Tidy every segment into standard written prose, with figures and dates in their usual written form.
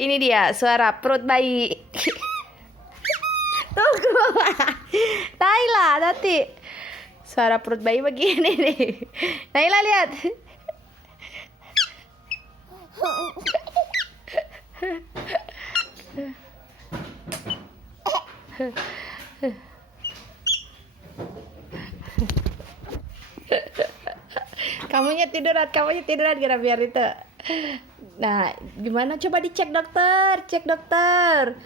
Ini dia suara perut bayi. Tunggu. Naila nanti. Suara perut bayi begini nih. Naila lihat. Kamunya tiduran gara biar itu. Nah, gimana? Coba dicek dokter, cek dokter.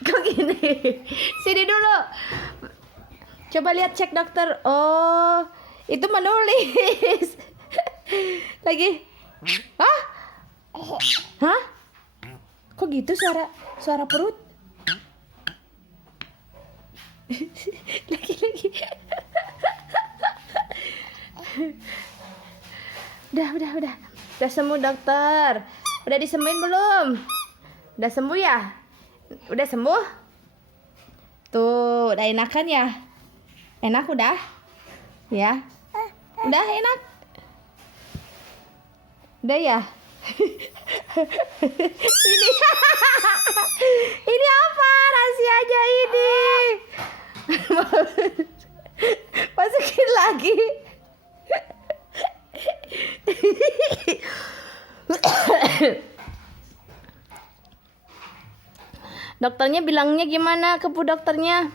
Kok gini? Sini dulu. Coba lihat cek dokter. Oh, itu menulis. Lagi. Hah? Hah? Kok gitu suara perut? Lagi. Udah sembuh dokter. Udah disembuhin belum? Udah sembuh ya? Udah sembuh? Tuh, udah enakan ya? Enak udah? Ya? Udah enak? Udah ya? Ini apa? Rahasia aja ini. Masukin lagi. Dokternya bilangnya gimana ke bu dokternya?